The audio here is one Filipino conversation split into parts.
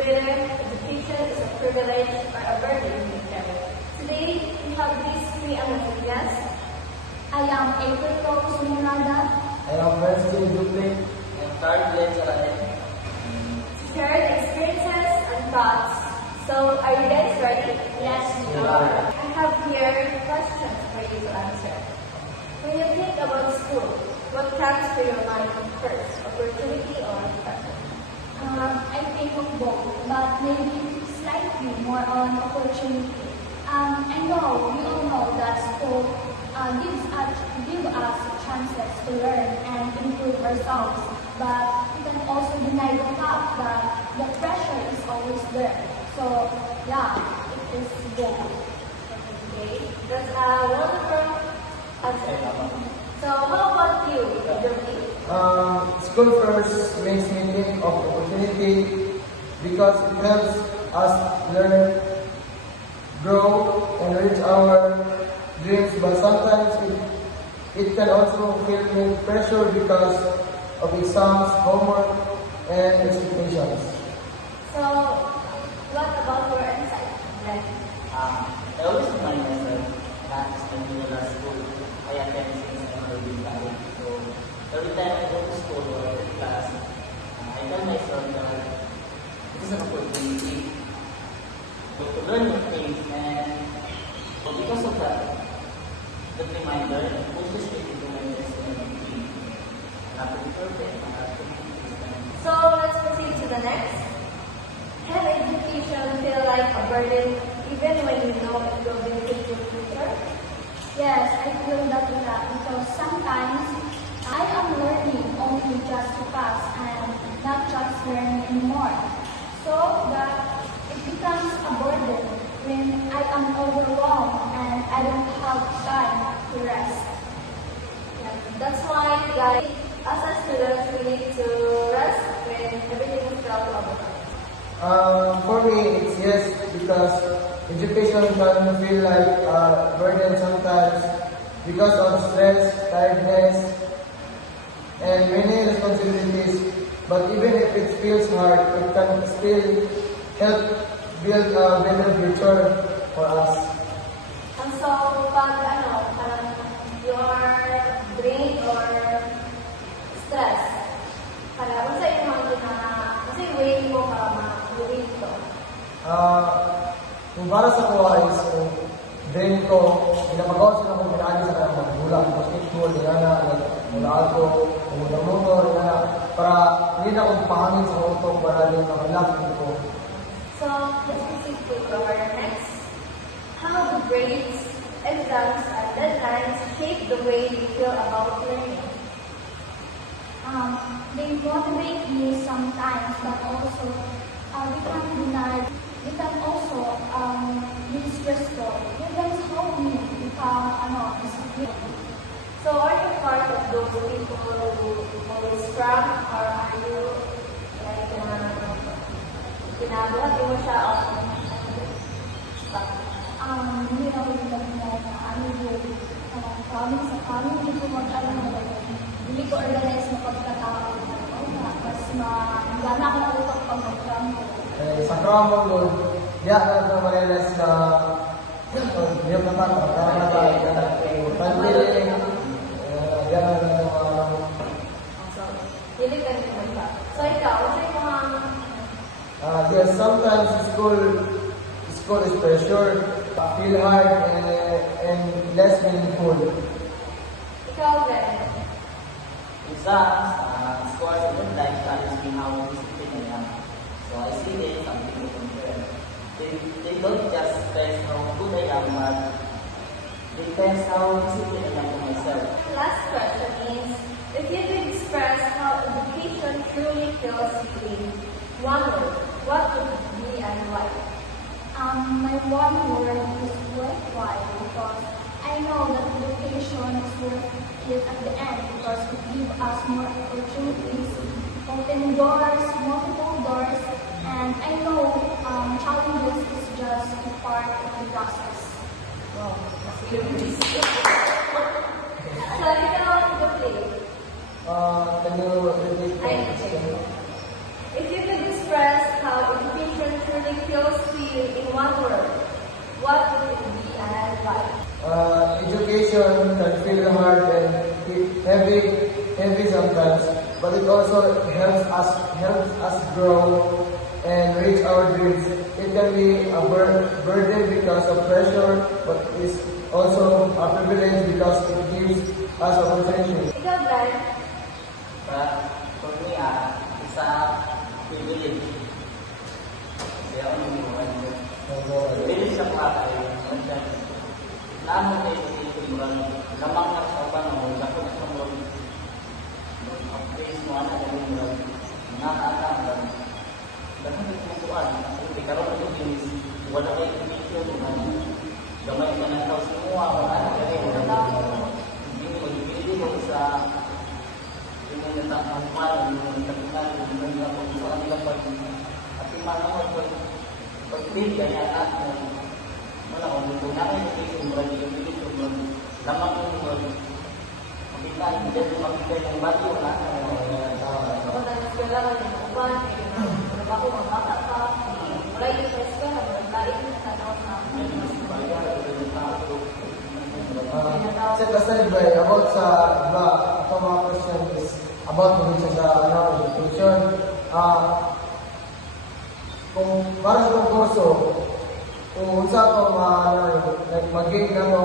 whether education is a privilege or a burden in the family. Today, we have these three amazing guests. I am April Rose Munada. I am Wesley Duplik. And third, let's Share their experiences and thoughts. So, are you guys ready? Yes, we are. I have here questions for you to answer. When you think about school, what comes to your mind first? Opportunity or pressure? I think of both, but maybe slightly more on opportunity. I know we all know that school give us chances to learn and improve ourselves, but we can also deny the fact that the pressure is always there. So yeah, it is both. Okay, that's a wonderful answer. So, how about you, Jovi? School first makes me think of opportunity because it helps us learn, grow, and reach our dreams. But sometimes it can also feel me pressure because of exams, homework, and expectations. So, what about your insight? Like, I always remind myself that when we were at school, I attend since I'm already college. So every time I go to school or to class, I tell myself that this is an opportunity to learn new things, and because of that reminder pushes me to do my best in everything. Not to be perfect, not to be consistent. so let's proceed to the next. Can education feel like a burden even when you know it will benefit your future? Yes, I feel that a lot because sometimes I am learning only just to pass and not just learning anymore. So that it becomes a burden when I am overwhelmed and I don't have time to rest. Yeah, that's why, guys, as a student, we need to rest when everything is felt overwhelmed. For me, it's yes because education can feel like a burden sometimes because of stress, tiredness, and many responsibilities. But even if it feels hard, it can still help build a better future for us. And so, pag your brain or stress, kung sa inyo kasi way mo para ma-relieve to. Kung para sa kuha is kung brain ko, pinapagawa sila kung pinaan sa kanyang magulang, basketball, nila mula ako, mula motor, nila para hindi na akong pahangin sa auto para din makalak ko. So, let's proceed to our next. How do grades, exams, and deadlines shape the way you feel about learning? They motivate me sometimes, but also we can also be stressful. They can help me become disciplined. So, are you part of those people who always cram, or are you like pinabuhat mo siya o Hindi na ko dito na promise sa kami, hindi ko hindi ko organize na pagkatao. Mas gana ako na utak pag mag-cram ko. Sa kramo doon, diya ka na marilas na yung naman, diya na hindi ka naman ba? So, ikaw, ano yung mga yes, sometimes school is pressure, feel hard and less meaningful. ikaw, Ben? Exams, scores, and deadlines challenge me how disciplined I am. So I see them something to compare. They don't just test how good I am, but they test how disciplined I am to myself. Last question is, if you could express how education truly feels you in one word, what would it be and why? My one word is worthwhile because I know that education is worth it at the end because it gives us more opportunities, open doors, multiple doors, and I know challenges is just a part of the process. Wow, that's good. So, ikaw, Jovi? Can you repeat the question? If you could express how education heavy sometimes, but it also helps us grow and reach our dreams. It can be a burden because of pressure, but it's also a privilege because it gives us opportunity. Ikaw, Brian, But for me, it's a privilege. Kaya ako yung privilege sa mga kayo. Naano kayo sa murang lamang na sa panahon, lakot sa murang face mo, anak ko yung murang nakakaalam. Dapat nagpupuan. Hindi karoon na yung kinis. Wala kayo video. Gamay ka ng tao sa mga anak ka rin. Hindi mo magpili mo sa yung natakampan, yung natakampan, yung natakampan nila pag at yung mga pag-build kaya at wala ko, kung namin yung murag yung bilis yung murag lamang yung murag makita, hindi yung makita yung bati wala ako na eskwela ka ng uban, trabaho ng bata ka, wala yung sa eskwela, lain na tanaw na. Set aside by about sa iba, ito mga question is about mo sa education. Kung para sa itong kurso, kung unsa ko like mag-gain na mo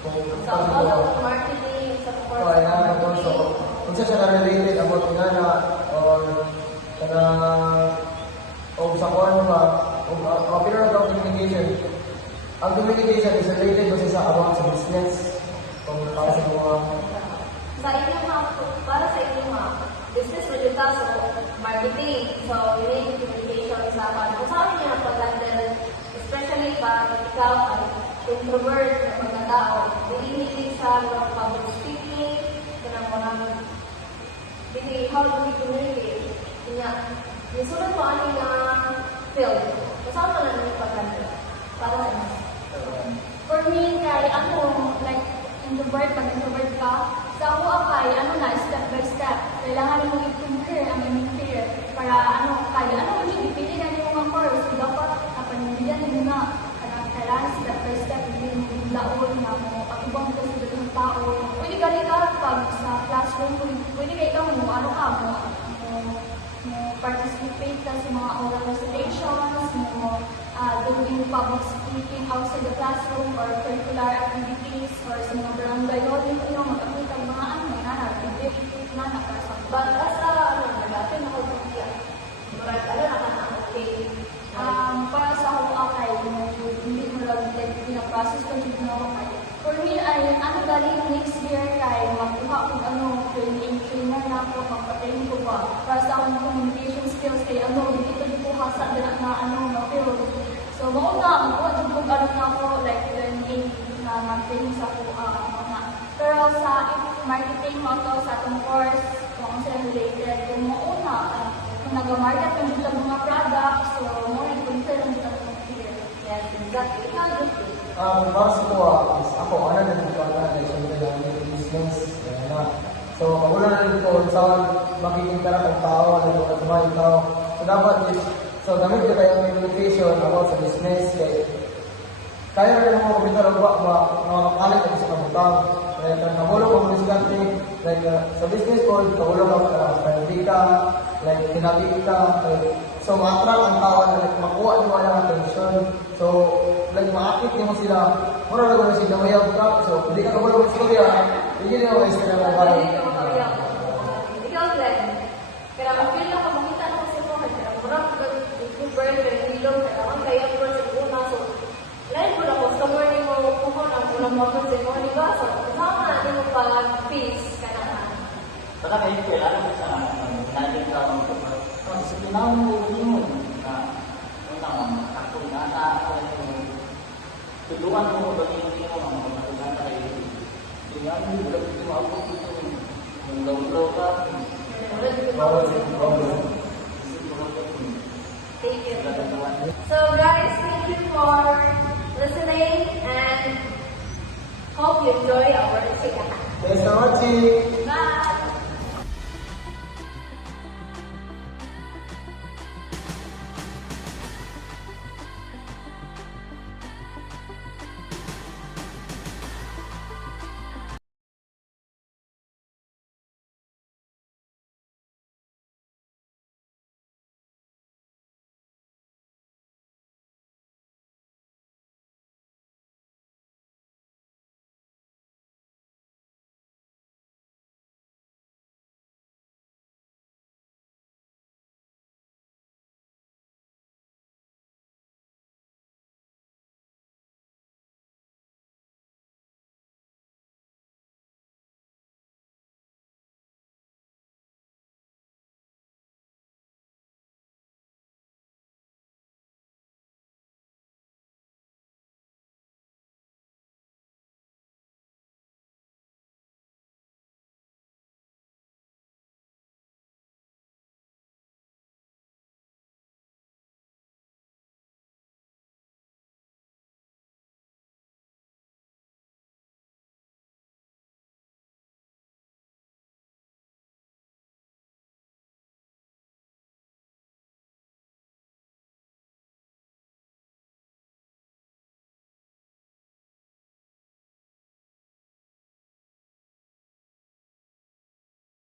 kung Sa uban, marketing, sa ay na ang kurso, unsa siya related about nga or o sa kuwan ba, o pero ang communication. Ang communication is related kasi sa about sa business. Kung para sa mga sa inyo para sa inyo business mo ka, so marketing, so you need communication sa mga. Kung saan niya pag-handle, especially pag ikaw ay introvert na mga tao, hinihilig sa mga public speaking, sa mga how do we communicate? Kanya, yung sunod mo ano na field, kung saan mo na yung pag-handle? Para sa inyo. For me, kay like, pag-introvert ka, sa ako kay, step by step. Kailangan mo i-conquer ang inyong fear para, ipili na yung mga course. So, dapat, kapanibigyan mo na, kailangan step by step, hindi mo laon na mo, pag-ibang ko sa ng tao. Pwede ka pag sa classroom, pwede ka ikaw mo participate ka sa mga oral recitations, doing public speaking outside the classroom or curricular activities or sa mga barangay lobby, magkakita ng mga activities na para sa But as dati nakapagpapaya, murag okay. para sa ako hindi mo lang pinaprocess ko yung ginawa kay. For me, galing next year kay magkuha kung trainer na ako, magpa-train ko ba para sa akong communication skills kay dito hasa din na field. So, mauna ako, na ako, like, learning na mag-training sa ako, mga. Pero sa marketing mo to, sa atong course, kung sila related, kung mauna, kung nag-market kung dito mga products, so, mo rin kung sila dito mga career. Yes, exactly. Ikaw, Justin. para sa kuha is ako, na siyempre lang yung business. So, wala na rin ko saan makikita na ng tao, yung tao. So, dapat is, gamit ko tayong communication about sa business. Kaya rin ako kumita ng makakalit ako sa kabutang. Like, kamulong ako diskarte. Like, sa business ko, kamulong ako hindi ka, like, kinabi ka. So, ma-attract ang tao na makuha nyo ang attention. So, like, ma-active nyo sila. Mura na sila may attract. So, hindi ka kamulong ng istorya. Hindi nyo may istorya ng parang. Ikaw, Glenn. Kaya mag-feel na ka, makita na kasi mo. Kaya murang YouTuber, kaya ilong, kaya ang kaya ko sa una. So, lain ko na ko, sa morning mo, kung ang unang moment sa morning ba? So, kasama natin mo pag-peace ka na. Para kayo kailangan mo sa natin ka ang sa pinawang mo yun na ako ako tulungan mo ba yung mga matulungan kayo. Tingnan mo, wala dito maabot dito. Yung law ka. Thank you. So guys, thank you for listening and hope you enjoy our chikahan. Thanks for watching.